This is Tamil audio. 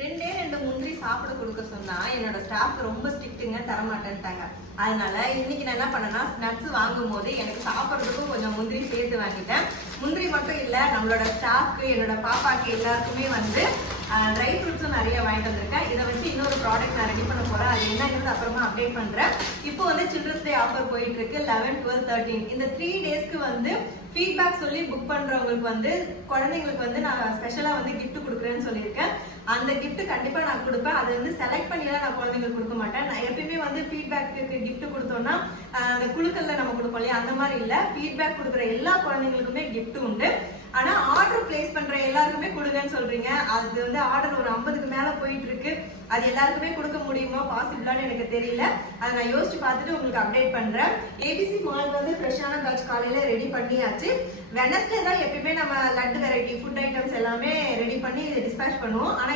ரெண்டு முந்திரி சாப்பிட கொடுக்க சொன்னா என்னோட ஸ்டாஃப் ரொம்ப ஸ்ட்ரிக்ட்டுங்க, தரமாட்டேன்ட்டாங்க. அதனால இன்னைக்கு நான் என்ன பண்ணேன்னா, நட்ஸ் வாங்கும் போது எனக்கு சாப்பிட்றதுக்கும் கொஞ்சம் முந்திரி சேர்த்து வாங்கிட்டேன். முந்திரி மட்டும் இல்ல, நம்மளோட ஸ்டாஃப்க்கு, என்னோட பாப்பாக்கு எல்லாருக்குமே வந்து ட்ரை ஃப்ரூட்ஸும் நிறைய வாங்கிட்டு வந்திருக்கேன். இதை வச்சு இன்னொரு ப்ராடக்ட் நான் ரெடி பண்ண போறேன். அது என்னங்கிறது அப்புறமா அப்டேட் பண்றேன். இப்போ வந்து சில்ட்ரன்ஸ் டே ஆஃபர் போயிட்டு இருக்கு 11, 12, 13 இந்த 3 டேஸ்க்கு வந்து ஃபீட்பேக் சொல்லி புக் பண்றவங்களுக்கு வந்து குழந்தைங்களுக்கு வந்து நான் ஸ்பெஷலா வந்து கிஃப்ட் கொடுக்குறேன்னு சொல்லியிருக்கேன். அந்த கிஃப்ட் கண்டிப்பா நான் கொடுப்பேன். அதை வந்து செலக்ட் பண்ணிலாம் நான் குழந்தைங்களுக்கு கொடுக்க மாட்டேன். நான் எப்பயுமே வந்து ஃபீட்பேக்கு கிஃப்ட் கொடுத்தோம்னா அந்த குழுக்கள்ல நம்ம கொடுப்போம் இல்லையா, அந்த மாதிரி இல்ல. ஃபீட்பேக் கொடுக்குற எல்லா குழந்தைங்களுக்குமே கிஃப்ட் உண்டு. ஆனா ஆர்டர் பிளேஸ் பண்ற எல்லாருக்குமே கொடுங்கன்னு சொல்றீங்க. அது வந்து ஆர்டர் ஒரு 50க்கு மேல போயிட்டு இருக்கு. அது எல்லாருக்குமே கொடுக்க முடியுமா, பாசிபிளான்னு எனக்கு தெரியல. அதை நான் யோசிச்சு பார்த்துட்டு உங்களுக்கு அப்டேட் பண்றேன். ஏபிசி மால் வந்து ஃப்ரெஷ்ஷான பேட்ச் காலையில ரெடி பண்ணியாச்சு. வெனஸ்டே தான் எப்பயுமே நம்ம லட்டு வெரைட்டி ஃபுட் ஐட்டம்ஸ் எல்லாமே ரெடி பண்ணி டிஸ்பேச் பண்ணுவோம். ஆனா